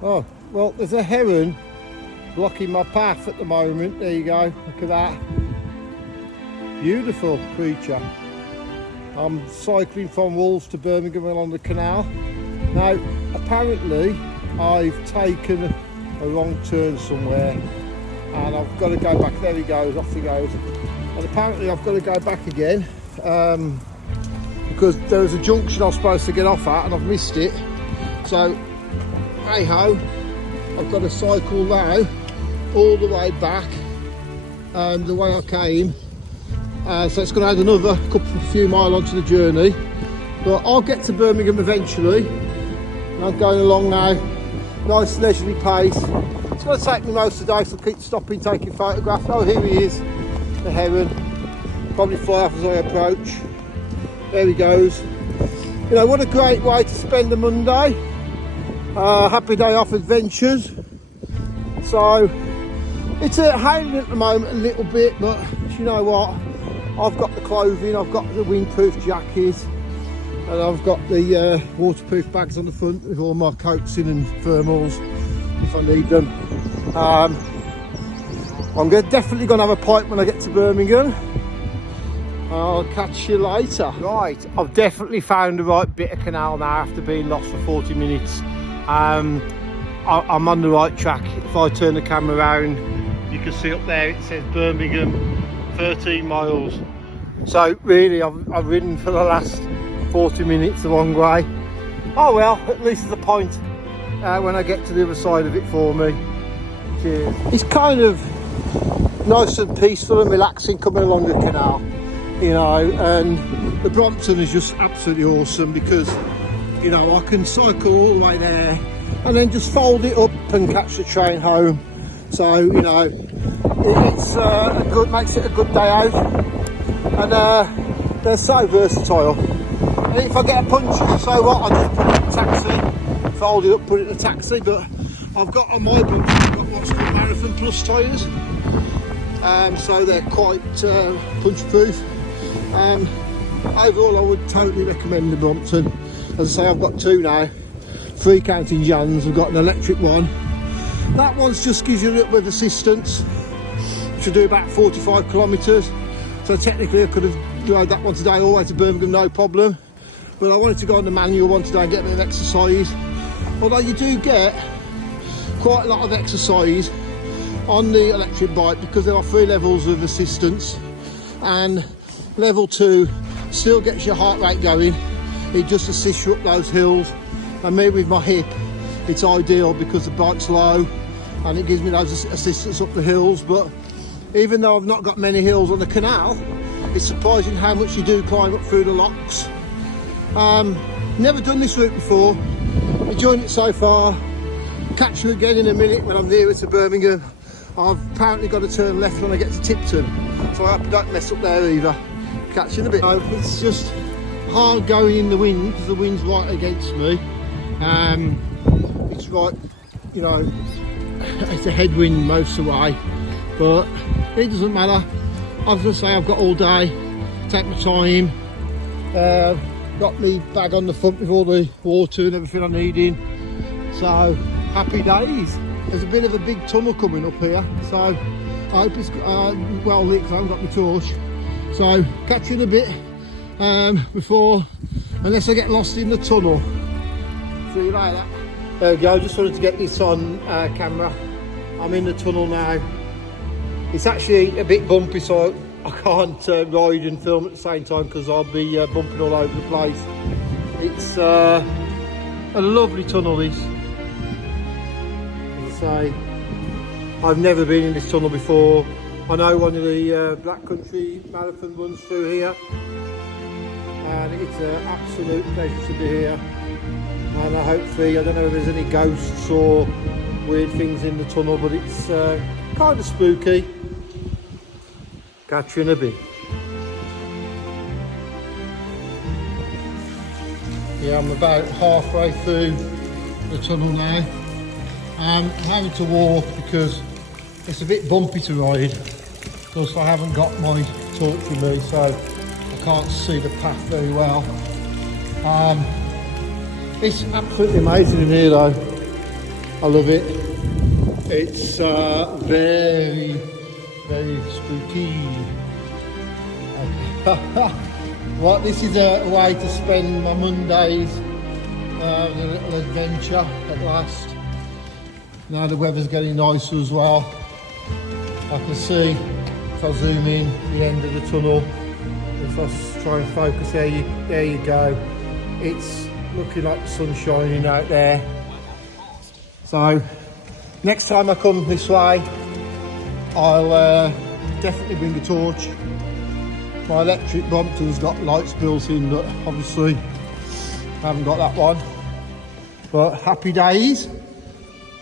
Oh, well, there's a heron blocking my path at the moment. There you go, look at that. Beautiful creature. I'm cycling from Wolves to Birmingham along the canal. Now, apparently, I've taken a wrong turn somewhere and I've got to go back. There he goes, off he goes. And apparently I've got to go back again because there was a junction I was supposed to get off at and I've missed it. So, hey ho, I've got to cycle now all the way back the way I came. So it's going to add another few miles onto the journey. But I'll get to Birmingham eventually. And I'm going along now, nice leisurely pace. It's going to take me most of the day, so I'll keep stopping, taking photographs. Oh, here he is, the heron. Probably fly off as I approach. There he goes. You know, what a great way to spend a Monday. Happy day off adventures. So it's hailing at the moment a little bit, but you know what, I've got the clothing, I've got the windproof jacket, and I've got the waterproof bags on the front with all my coats in and thermals if I need them. I'm definitely going to have a pipe when I get to Birmingham. I'll catch you later. Right, I've definitely found the right bit of canal now after being lost for 40 minutes. I'm on the right track. If I turn the camera around, you can see up there it says Birmingham, 13 miles. So really I've ridden for the last 40 minutes the wrong way. Oh well, at least there's a point when I get to the other side of it for me. Cheers. It's kind of nice and peaceful and relaxing coming along the canal, you know, and the Brompton is just absolutely awesome because, you know, I can cycle all the way there and then just fold it up and catch the train home. So, you know, it's makes it a good day out, and they're so versatile. And if I get a puncture, so what, I just put it in a taxi, fold it up, put it in a taxi. But I've got on my Brompton, I've got what's called Marathon Plus tyres, so they're quite punch proof. Overall I would totally recommend the Brompton. As I say, I've got two now, 3 counting Jans. I've got an electric one. That one just gives you a little bit of assistance, which will do about 45 kilometres. So technically I could have rode that one today all the way to Birmingham, no problem. But I wanted to go on the manual one today and get a bit of exercise. Although you do get quite a lot of exercise on the electric bike because there are 3 levels of assistance, and level 2 still gets your heart rate going. It just assists you up those hills, and me with my hip, it's ideal because the bike's low and it gives me those assistance up the hills. But even though I've not got many hills on the canal, it's surprising how much you do climb up through the locks. Never done this route before, enjoying it so far. Catch you again in a minute when I'm nearer to Birmingham. I've apparently got to turn left when I get to Tipton, so I hope I don't mess up there either. Catch you in a bit. It's just hard going in the wind because the wind's right against me. It's right, you know, it's a headwind most of the way, but it doesn't matter. I was going to say I've got all day, take my time, got my bag on the front with all the water and everything I need in, so happy days. There's a bit of a big tunnel coming up here, so I hope it's well lit because I haven't got my torch. So catch you in a bit unless I get lost in the tunnel. See you later. There we go, just wanted to get this on camera. I'm in the tunnel now. It's actually a bit bumpy, so I can't ride and film at the same time because I'll be bumping all over the place. It's a lovely tunnel, this. As I say, I've never been in this tunnel before. I know one of the Black Country Marathon runs through here, and it's an absolute pleasure to be here. And hopefully, I don't know if there's any ghosts or weird things in the tunnel, but it's kind of spooky. Catch you in a bit. Yeah, I'm about halfway through the tunnel now. I'm having to walk because it's a bit bumpy to ride, because I haven't got my torch with me, so I can't see the path very well. It's absolutely amazing in here though. I love it. It's very, very spooky. Well, this is a way to spend my Mondays, a little adventure at last. Now the weather's getting nicer as well. I can see, if I zoom in, the end of the tunnel. If I try and focus, there you go. It's looking like the sun's shining out there. So, next time I come this way, I'll definitely bring a torch. My electric Brompton's got lights built in, but obviously I haven't got that one. But happy days.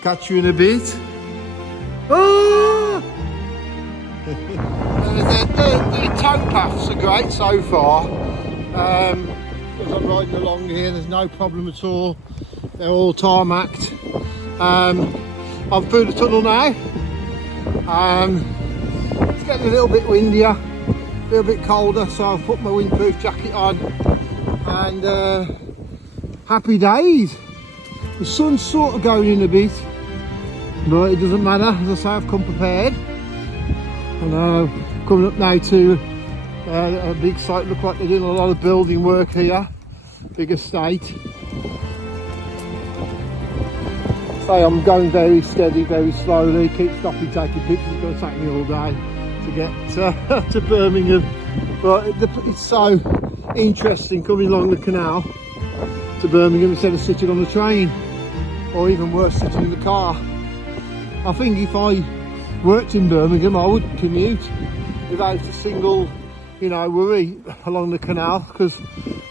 Catch you in a bit. Ah! The towpaths are great so far. As I'm riding along here, there's no problem at all. They're all tarmacked. I'm through the tunnel now. It's getting a little bit windier, a little bit colder, so I've put my windproof jacket on. And happy days. The sun's sort of going in a bit, but it doesn't matter. As I say, I've come prepared. And coming up now to a big site. Look like they're doing a lot of building work here. Big estate. So I'm going very steady, very slowly. Keep stopping, taking pictures. It's going to take me all day to get to Birmingham. But it's so interesting coming along the canal to Birmingham instead of sitting on the train, or even worse, sitting in the car. I think if I worked in Birmingham, I would commute without a single, worry along the canal, because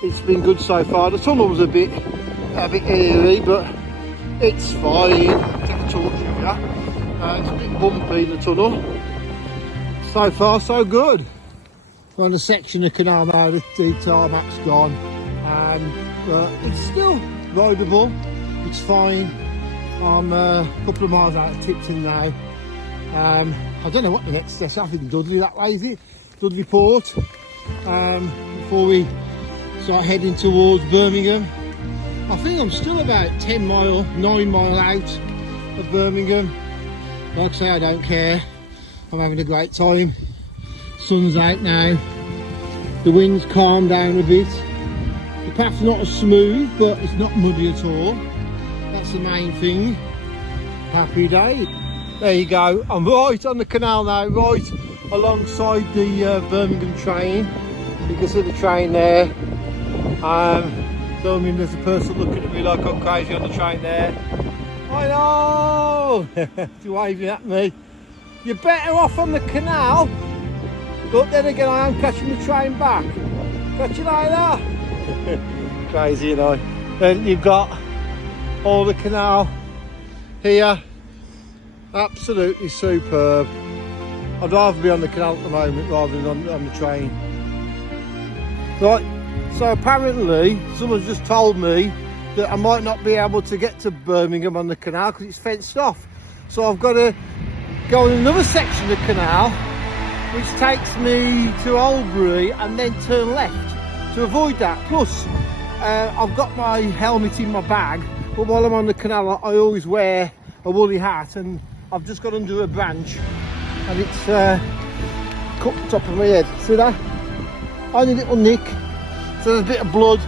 it's been good so far. The tunnel was a bit eerie, but it's fine. Take a torch with you. It's a bit bumpy in the tunnel. So far, so good. We're on a section of canal now. The tarmac's gone, but it's still rideable. It's fine. I'm a couple of miles out of Tipton now. I don't know what the next station. I think Dudley that way, is it? Dudley Port. Before we start heading towards Birmingham. I think I'm still about 9 mile out of Birmingham. Like I say, I don't care. I'm having a great time. Sun's out now. The wind's calmed down a bit. The path's not as smooth, but it's not muddy at all. That's the main thing. Happy day. There you go. I'm right on the canal now, right alongside the Birmingham train. You can see the train there. Filming, there's a person looking at me like I'm crazy on the train there. I know! You're waving at me. You're better off on the canal, but then again I am catching the train back. Catch you later. Crazy, you know. Then you've got all the canal here. Absolutely superb. I'd rather be on the canal at the moment rather than on the train. Right, so apparently someone's just told me that I might not be able to get to Birmingham on the canal because it's fenced off. So I've got to go on another section of canal which takes me to Albury and then turn left to avoid that. Plus I've got my helmet in my bag, but while I'm on the canal I always wear a woolly hat, and I've just got under a branch and it's cut the top of my head. See that? Only a little nick. So there's a bit of blood,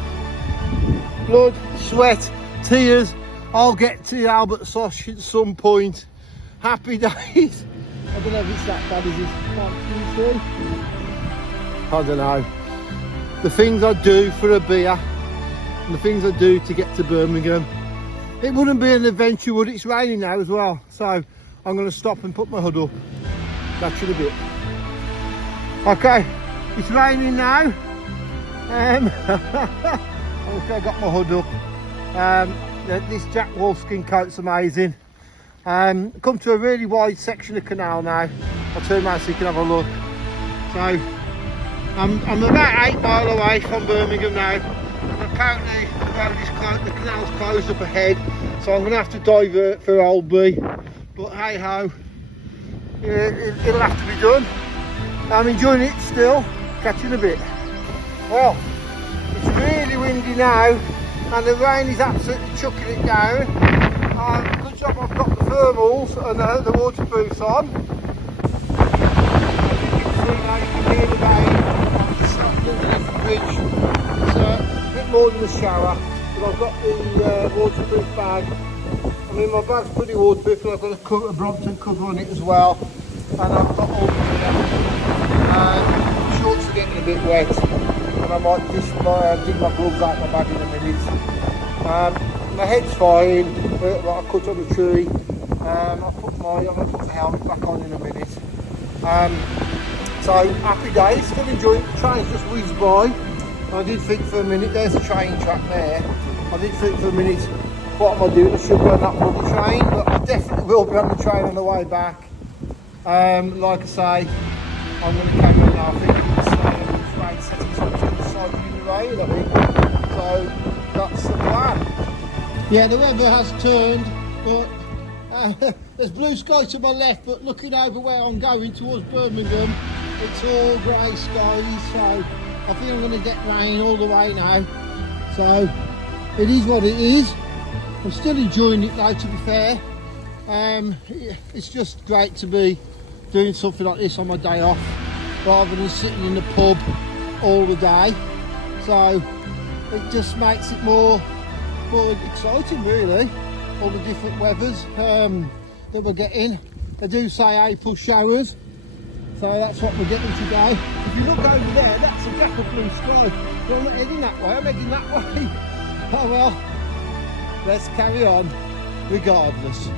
sweat, tears. I'll get to Albert Sosh at some point. Happy days. I don't know if it's that bad, is it? Can't you see? I don't know. The things I do for a beer and the things I do to get to Birmingham. It wouldn't be an adventure, would it? It's raining now as well. So I'm going to stop and put my hood up. Catch you in a bit. Okay, it's raining now. Okay, I got my hood up. This Jack Wolfskin coat's amazing. Come to a really wide section of canal now. I'll turn around so you can have a look. So I'm about 8 miles away from Birmingham now. And apparently the canal's closed up ahead, so I'm going to have to divert for Albury. But hey ho, it'll have to be done. I'm enjoying it still. Catch you in a bit. Well, it's really windy now and the rain is absolutely chucking it down. Good job I've goggles and the waterproofs on. As you can see now, you can hear the rain. I've just stopped underneath the bridge. It's a bit more than a shower, but I've got the waterproof bag. I mean, my bag's pretty waterproof, and I've got a Brompton cover on it as well. And I've got all the shorts are getting a bit wet, and I might dig my gloves out of my bag in a minute. My head's fine, I cut on the tree. I'm going to put the helmet back on in a minute. So happy days, still enjoying it. The train's just whizzed by. I did think for a minute, there's a train track there. I did think for a minute, what am I doing? I should be on that bloody train, but I definitely will be on the train on the way back. Like I say, I'm going to carry on now. I think it's rain setting, so I'm just going to cycle in the rain, I think. So that's the plan. Yeah, the weather has turned, but there's blue sky to my left, but looking over where I'm going towards Birmingham, it's all grey skies, so I think I'm going to get rain all the way now. So it is what it is. I'm still enjoying it though, to be fair. It's just great to be doing something like this on my day off, rather than sitting in the pub all the day. So it just makes it more exciting, really. All the different weathers that we're getting. They do say April showers, so that's what we're getting today. If you look over there, that's a gap of blue sky. But I'm not heading that way, I'm heading that way. Oh well, let's carry on regardless.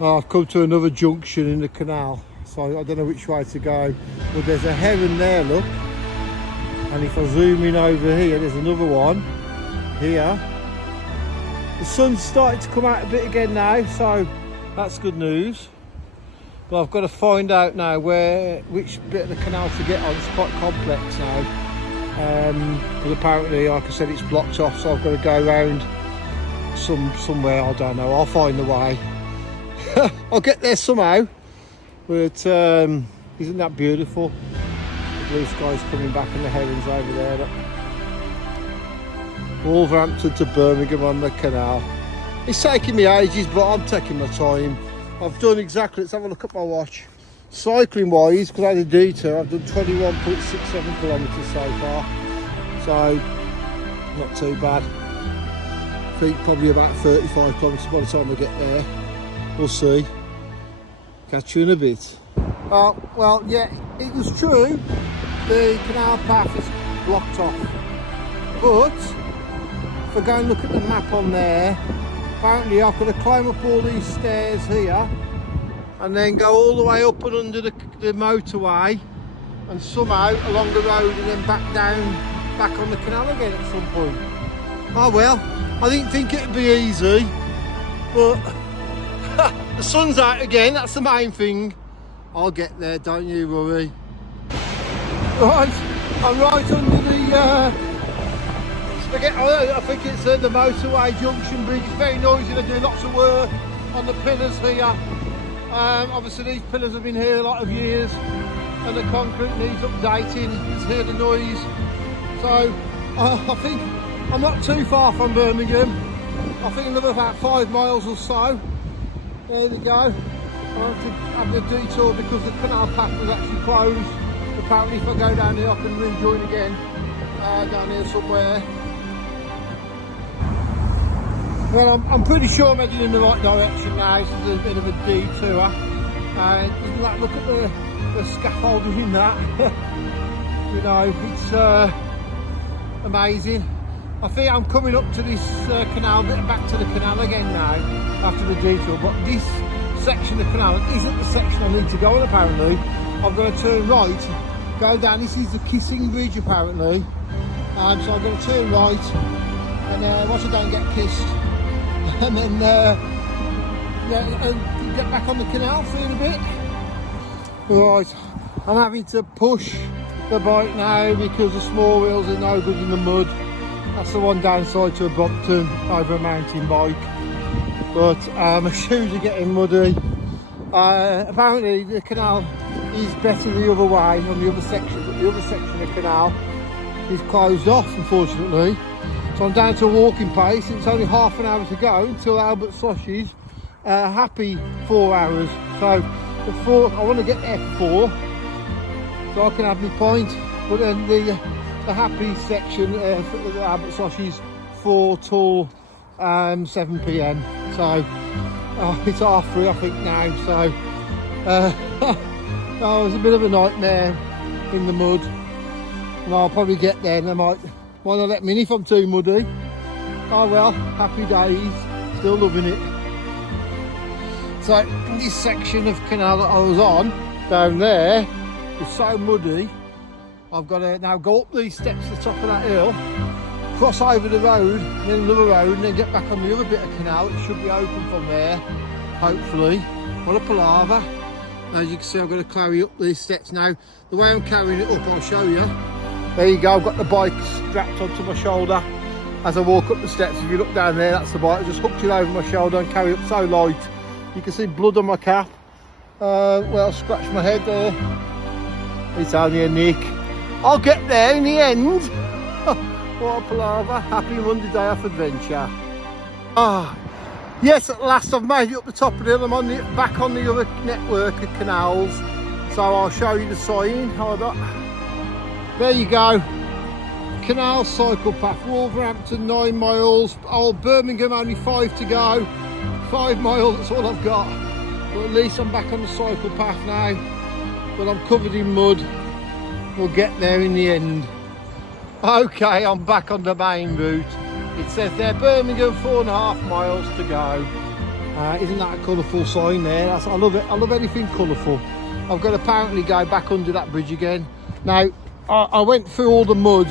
Oh, I've come to another junction in the canal, so I don't know which way to go. But there's a heron there, look. And if I zoom in over here, there's another one here. The sun's starting to come out a bit again now, so that's good news. But I've got to find out now which bit of the canal to get on. It's quite complex now. But apparently, like I said, it's blocked off, so I've got to go around somewhere, I don't know. I'll find the way. I'll get there somehow. But isn't that beautiful? The blue sky's coming back and the herons over there. Look. Wolverhampton to Birmingham on the canal. It's taking me ages, but I'm taking my time. I've done exactly, let's have a look at my watch. Cycling wise, because I had a detour, I've done 21.67 kilometres so far. So, not too bad. I think probably about 35 kilometres by the time I get there. We'll see. Catch you in a bit. Well, yeah, it was true. The canal path is blocked off. But if I go and look at the map on there, apparently I've got to climb up all these stairs here and then go all the way up and under the motorway and somehow along the road and then back on the canal again at some point. Oh well, I didn't think it'd be easy, but the sun's out again, that's the main thing. I'll get there, don't you worry. Right, I'm right under the I think it's the motorway junction bridge. It's very noisy. They do lots of work on the pillars here. Obviously these pillars have been here a lot of years and the concrete needs updating. You can hear the noise. So I think I'm not too far from Birmingham. I think another about 5 miles or so. There we go. I have to have the detour because the canal path was actually closed. Apparently if I go down here I can rejoin again down here somewhere. Well, I'm pretty sure I'm heading in the right direction now. This is a bit of a detour. Look at the scaffolding in that. You know, it's amazing. I think I'm coming up to this canal, back to the canal again now after the detour. But this section of the canal isn't the section I need to go on. Apparently, I've got to turn right, go down. This is the Kissing Bridge apparently. So I'm going to turn right, and once I don't get kissed. And then get back on the canal, see in a bit. Right, I'm having to push the bike now because the small wheels are no good in the mud. That's the one downside to a Brompton over a mountain bike. But my shoes are getting muddy. Apparently the canal is better the other way on the other section, but the other section of the canal is closed off, unfortunately. So I'm down to a walking pace. It's only half an hour to go until Albert Sosh's happy 4 hours. So before I want to get there for 4, so I can have my point. But then the happy section for the Abbotsford is 4 till 7 p.m. So it's 3:30 I think now. So oh, it was a bit of a nightmare in the mud, and I'll probably get there and they might want to let me in if I'm too muddy. Oh well, happy days, still loving it. So in this section of canal that I was on down there, it's so muddy, I've got to now go up these steps to the top of that hill, cross over the road, then another road, and then get back on the other bit of canal. It should be open from there, hopefully. What a palaver. As you can see, I've got to carry up these steps now. The way I'm carrying it up, I'll show you. There you go, I've got the bike strapped onto my shoulder as I walk up the steps. If you look down there, that's the bike. I just hooked it over my shoulder and carry it up so light. You can see blood on my cap. Well, scratch my head there. It's only a nick. I'll get there in the end. What a palaver. Happy Monday day off adventure. Yes, at last I've made it up the top of the hill. I'm on back on the other network of canals. So I'll show you the sign. Hold up. There you go. Canal cycle path. Wolverhampton 9 miles. Old Birmingham only 5 to go. 5 miles, that's all I've got. But at least I'm back on the cycle path now. But I'm covered in mud. We'll get there in the end. Okay, I'm back on the main route. It says there, Birmingham, 4.5 miles to go. Isn't that a colourful sign there? I love it. I love anything colourful. I've got to apparently go back under that bridge again. Now, I went through all the mud,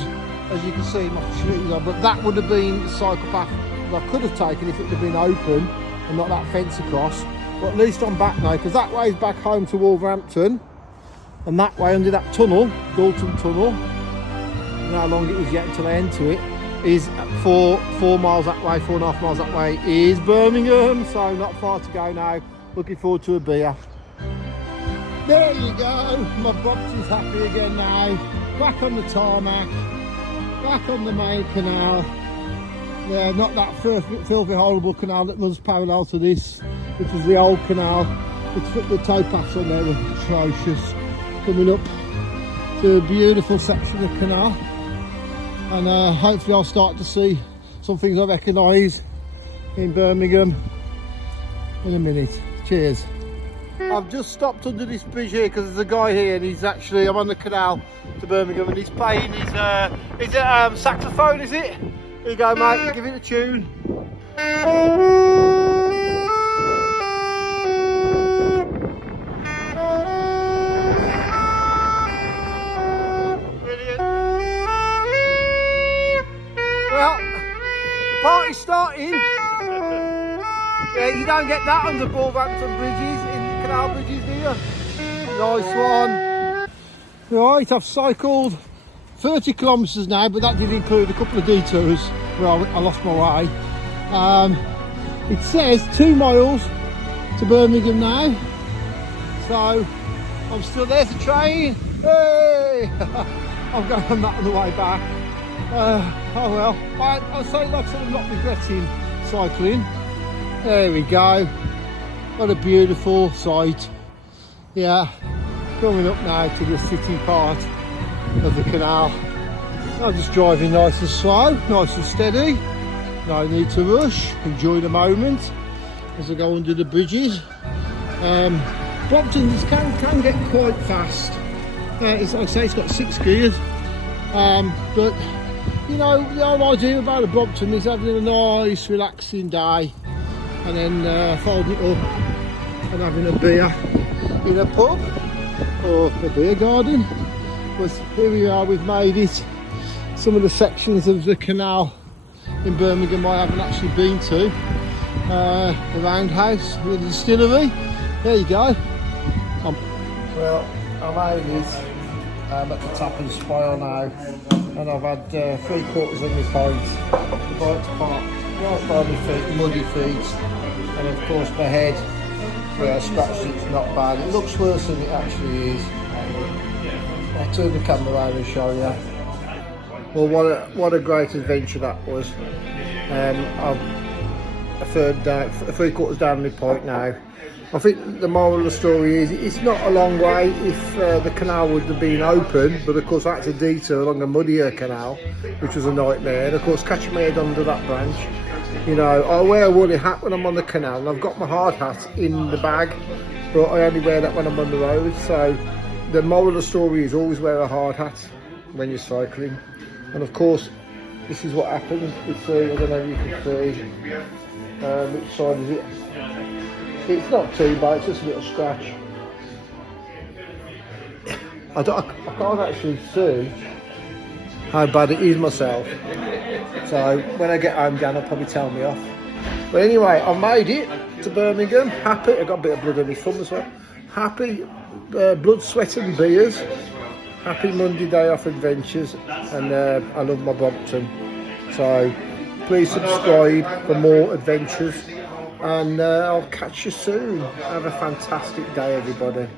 as you can see, my shoes on, but that would have been the cycle path that I could have taken if it had been open and not that fence across. But at least I'm back now, because that way is back home to Wolverhampton, and that way under that tunnel, Brompton Tunnel, you know how long it is yet until I enter it, is 4 miles that way, 4.5 miles that way is Birmingham, so not far to go now. Looking forward to a beer. There you go, my Brompton's happy again now. Back on the tarmac, back on the main canal. Yeah, not that filthy, horrible canal that runs parallel to this, which is the old canal. The towpaths on there were atrocious. Coming up to a beautiful section of canal, and hopefully I'll start to see some things I recognise in Birmingham in a minute. Cheers. I've just stopped under this bridge here because there's a guy here, and he's actually, I'm on the canal to Birmingham, and he's playing his saxophone, is it? Here you go, mate, give it a tune. Brilliant. Well, the party's starting. Yeah, you don't get that on the Wolverhampton bridges, in the canal bridges, do you? Nice one. Right, I've cycled 30 kilometres now, but that did include a couple of detours where I lost my way. It says 2 miles to Birmingham now, so I'm still there to train. Hey! I'm going on that on the way back. Oh well, I'll say like I said, I'm not regretting cycling. There we go. What a beautiful sight. Yeah, coming up now to the city part of the canal. I'm just driving nice and slow, nice and steady. No need to rush. Enjoy the moment as I go under the bridges. Brompton can get quite fast. It's, like I say, it's got 6 gears. But you know, the whole idea about a Brompton is having a nice, relaxing day, and then folding it up and having a beer in a pub or a beer garden. But here we are, we've made it. Some of the sections of the canal in Birmingham I haven't actually been to. The roundhouse, the distillery. There you go. Well, I made it. I'm at the top of the spire now, and I've had 3/4 of my pint. The bike's parked right by my feet, muddy feet, and of course my head where I scratched it's not bad. It looks worse than it actually is. I'll turn the camera around and show you. Well, what a great adventure that was. a third down, 3/4 down the point now. I think the moral of the story is it's not a long way if the canal would have been open, but of course I had to detour along a muddier canal, which was a nightmare. And of course catching my head under that branch, you know, I wear a woolly hat when I'm on the canal, and I've got my hard hat in the bag, but I only wear that when I'm on the road. So the moral of the story is always wear a hard hat when you're cycling. And of course this is what happens. It's I don't know if you can see which side is it. It's not too bad, it's just a little scratch. I can't actually see how bad it is myself. So when I get home, Dan will probably tell me off. But anyway, I made it to Birmingham. Happy. I got a bit of blood on my thumb as well. Happy. Blood, sweat and beers. Happy Monday day off adventures. And I love my Brompton. So please subscribe for more adventures. And I'll catch you soon. Have a fantastic day, everybody.